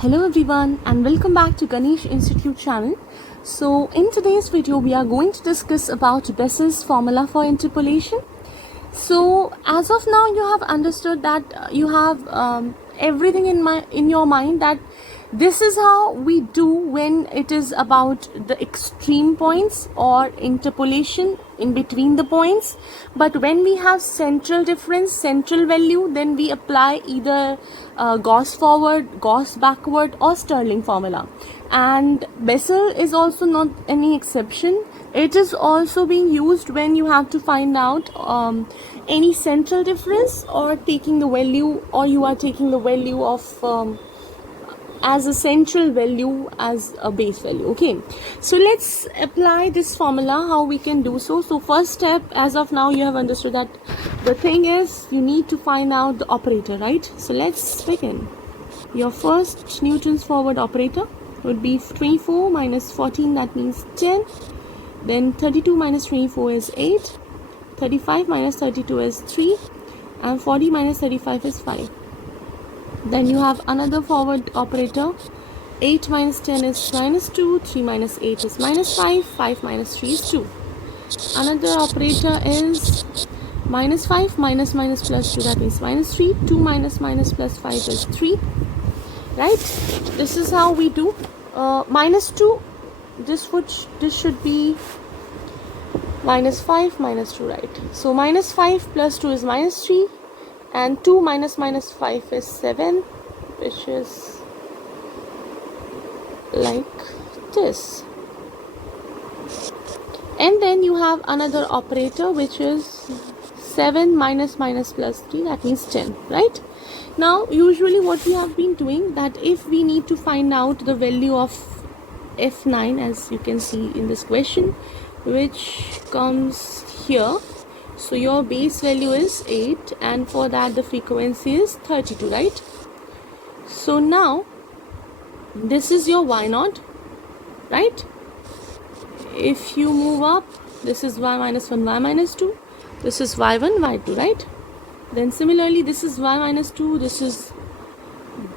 Hello everyone and welcome back to Ganesh Institute channel. So in today's video we are going to discuss about Bessel's formula for interpolation. So as of now you have understood that you have everything in your mind that this is how we do when it is about the extreme points or interpolation in between the points. But when we have central difference, central value, then we apply either Gauss forward, Gauss backward or Stirling formula. And Bessel is also not any exception. It is also being used when you have to find out any central difference or taking the value, or you are taking the value of as a central value as a base value. Okay, so let's apply this formula, how we can do so. So first step, as of now you have understood that the thing is you need to find out the operator, right? So let's begin. Your first Newton's forward operator would be 24 minus 14, that means 10. Then 32 minus 24 is 8, 35 minus 32 is 3, and 40 minus 35 is 5. Then you have another forward operator. 8 minus 10 is minus 2, 3 minus 8 is minus 5, 5 minus 3 is 2. Another operator is minus 5 minus minus plus 2, that means minus 3. 2 minus minus plus 5 is 3. Right? This is how we do. Minus 2, this should be minus 5 minus 2, right? So minus 5 plus 2 is minus 3. And 2 minus minus 5 is 7, which is like this. And then you have another operator which is 7 minus minus plus 3, that means 10, right? Now usually what we have been doing, that if we need to find out the value of F9, as you can see in this question, which comes here. So your base value is 8 and for that the frequency is 32, right? So now this is your y0, right? If you move up, this is y minus 1, y minus 2. This is y1, y2, right? Then similarly this is y minus 2. This is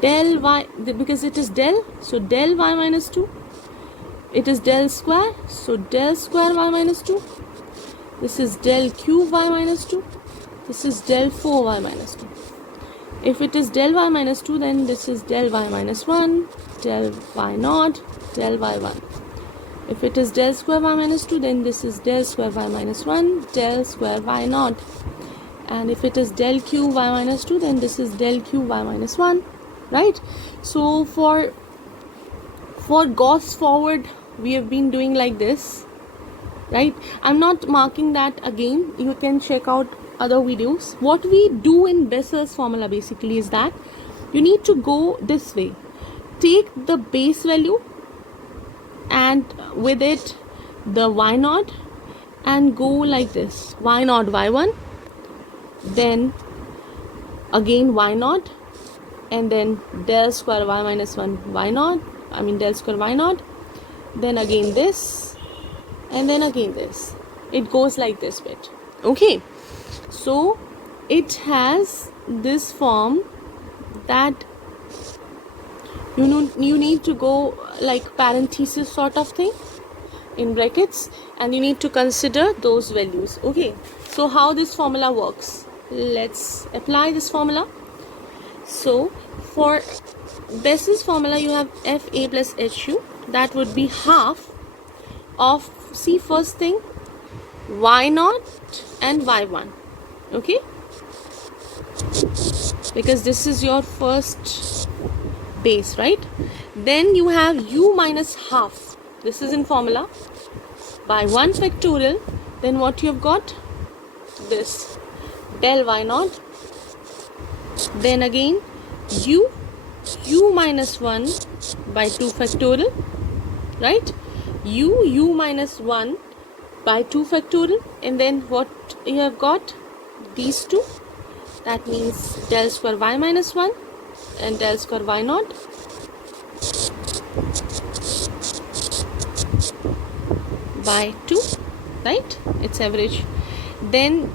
del y, because it is del, so del y minus 2. It is del square, so del square y minus 2. This is del cube y minus 2. This is del 4y minus 2. If it is del y minus 2, then this is del y minus 1, del y0, del y1. If it is del square y minus 2, then this is del square y minus 1, del square y0. And if it is del cube y minus 2, then this is del cube y minus 1, right? So for Gauss forward, we have been doing like this. Right, I'm not marking that again, you can check out other videos. What we do in Bessel's formula basically is that you need to go this way. Take the base value and with it the y0 and go like this. y0 y1, then again y0, and then del square y minus 1 y0, I mean del square y0, then again this, and then again this. It goes like this bit. Okay, so it has this form that you need to go like parenthesis sort of thing in brackets, and you need to consider those values. Okay, so how this formula works, let's apply this formula. So for Bessel's formula you have Fa plus Hu, that would be half of, see, first thing y0 and y1, okay, because this is your first base, right? Then you have u minus half, this is in formula, by 1 factorial. Then what you have got, this del y0, then again u minus 1 by 2 factorial, right? u minus 1 by 2 factorial, and then what you have got, these two, that means del square y minus 1 and del square y0 by 2, right? It's average. Then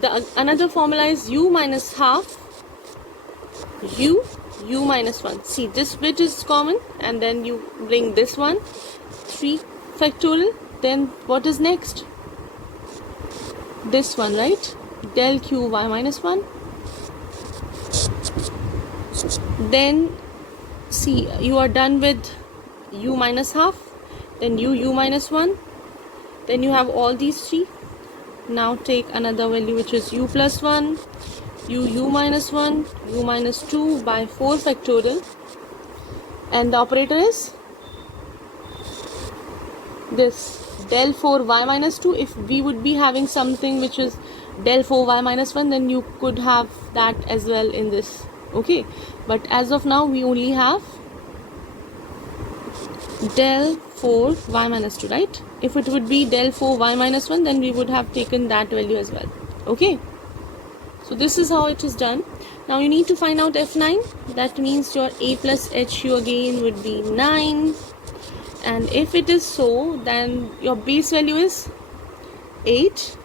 the another formula is u minus half u u minus 1. See, this bit is common, and then you bring this one, 3 factorial. Then what is next? This one, right? Del q y minus 1. Then see, you are done with u minus half, then u minus 1, then you have all these 3. Now take another value, which is u plus 1, u minus 1, u minus 2 by 4 factorial, and the operator is this del 4 y minus 2. If we would be having something which is del 4 y minus 1, then you could have that as well in this, okay? But as of now, we only have del 4 y minus 2, right? If it would be del 4 y minus 1, then we would have taken that value as well, okay? So this is how it is done. Now you need to find out F9. That means your A plus HU again would be 9. And if it is so, then your base value is 8.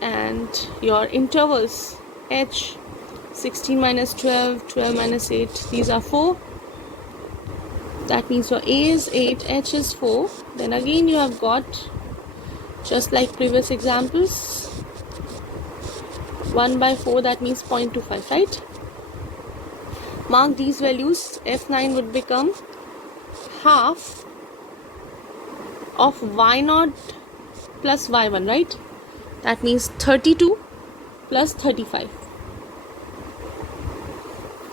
And your intervals H, 16 minus 12, 12 minus 8, these are 4. That means your A is 8, H is 4. Then again you have got, just like previous examples, 1 by 4, that means 0.25, right? Mark these values. F9 would become half of y0 plus y1, right? That means 32 plus 35.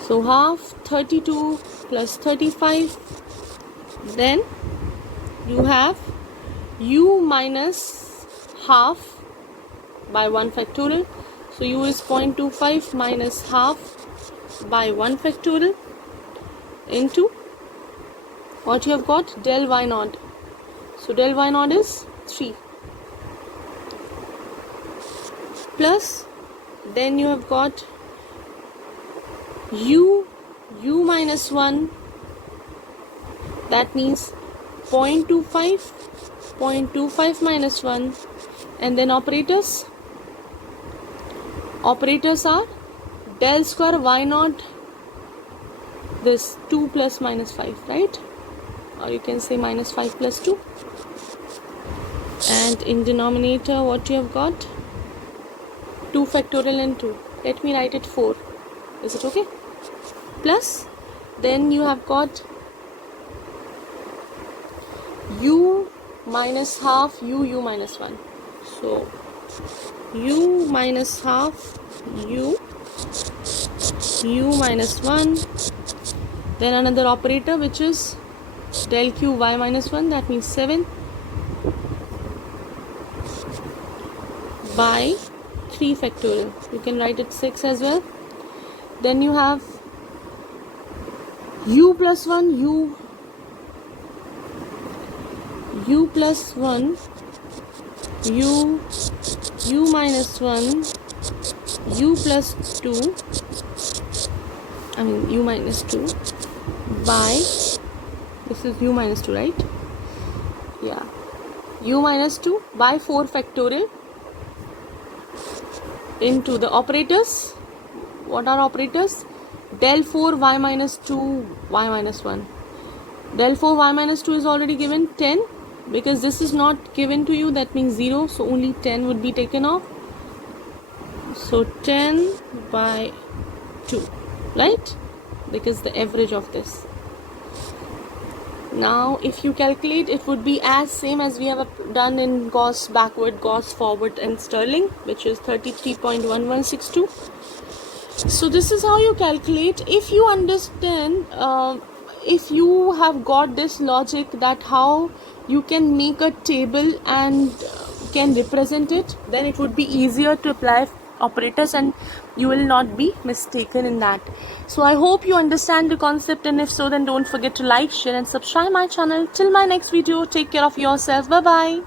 So half 32 plus 35. Then you have u minus half by 1 factorial. So u is 0.25 minus half by 1 factorial into what you have got, del y0. So del y0 is 3. Plus, then you have got u minus 1, that means 0.25 minus 1, and then operators are del square y0, this 2 plus minus 5, right? Or you can say minus 5 plus 2. And in denominator, what you have got? 2 factorial and 2. Let me write it 4. Is it okay? Plus, then you have got u minus half, u minus 1. So, u minus half, u minus 1. Then another operator, which is del q y minus 1, that means 7 by 3 factorial. You can write it 6 as well. Then you have u plus 1, u plus 1, u minus 1, u plus 2, u minus 2 by, this is u minus 2, right? Yeah, u minus 2 by 4 factorial into the operators. What are operators? Del 4 y minus 2 y minus 1. Del 4 y minus 2 is already given 10, because this is not given to you, that means 0, so only 10 would be taken off. So 10 by 2, right? Because the average of this. Now if you calculate, it would be as same as we have done in Gauss backward, Gauss forward and Stirling, which is 33.1162. So this is how you calculate. If you understand, if you have got this logic that how you can make a table and can represent it, then it would be easier to apply operators and you will not be mistaken in that. So I hope you understand the concept, and if so, then don't forget to like, share and subscribe my channel. Till my next video, take care of yourself. Bye bye.